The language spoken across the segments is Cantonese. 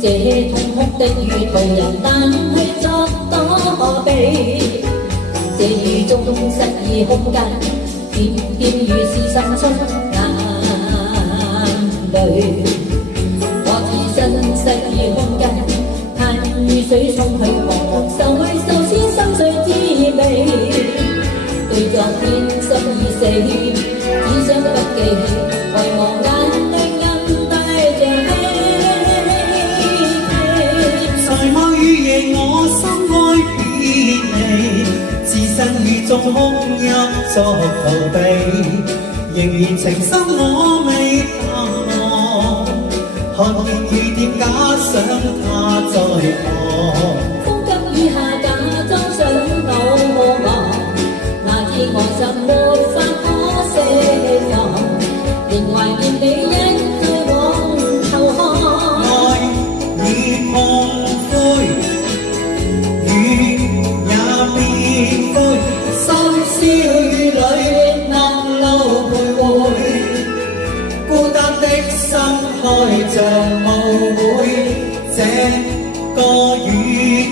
這痛哭的與途人但去作躲避，這雨中失意空間，漸漸如是滲出眼淚。我置身失意空間，盼雨水沖去茫茫愁去愁思心碎滋味。對昨天心已死，只想不記起，遺忘眼淚任帶着希冀。在某雨夜我心愛別離，置身雨中哭泣作逃避，仍然情深我未淡忘，看見雨點假想他在旁，風急雨下假裝想守望，哪知愛心沒法可釋放，仍懷念你一再往後看。愛已碰灰，雨也變灰，深宵雨裏陌路徘徊，孤單的心開着舞會，這個雨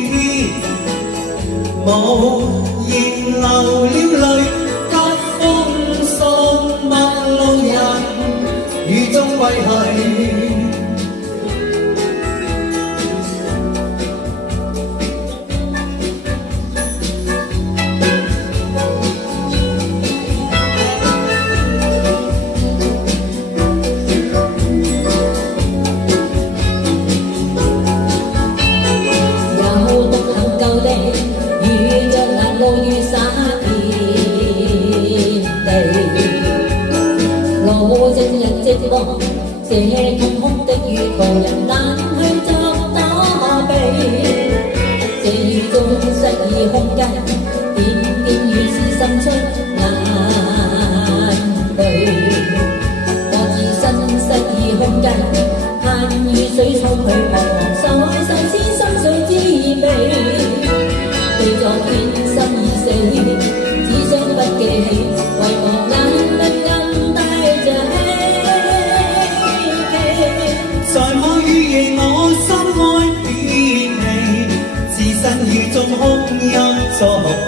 天無言流了淚，急風送陌路人雨中歸去。遇着眼淚雨灑遍地，我正人寂寞，這痛哭的與途人但去作躲避，這雨中失意空間，點點雨絲滲出眼淚。我置身失意空間，盼雨水沖去茫茫愁愛愁思心碎滋味。對昨天心已死，只想不記起，遺忘眼淚任帶着希冀。在某雨夜我心愛別離，置身雨中哭泣作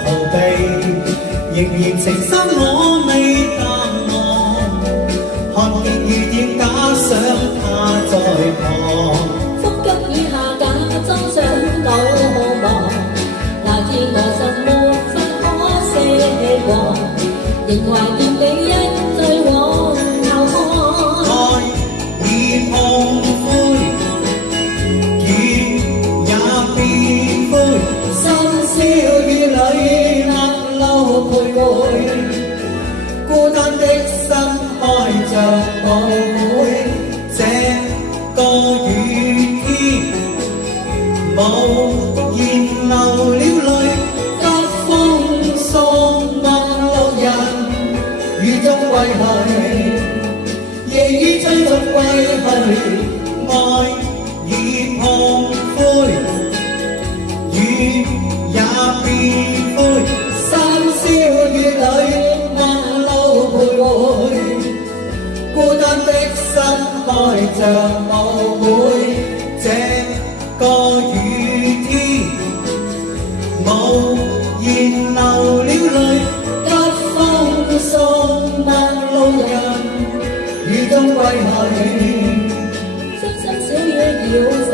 逃避，仍然情深我未淡忘，看見雨點假想他在旁，風急雨下假裝想守望，哪知我心沒法可釋放，仍懷念你一再往後看。愛已碰灰，雨也變灰，深宵雨裏陌路徘徊，孤單的心開着舞會，這個雨天無言流了淚，急風送陌路人雨中歸去，夜雨追逐歸去，愛已碰灰，雨也變灰，深宵雨裏陌路徘徊，孤單的心開着舞會，這個雨天無言流了淚，急風送陌路人雨中歸去。傷心小野繞心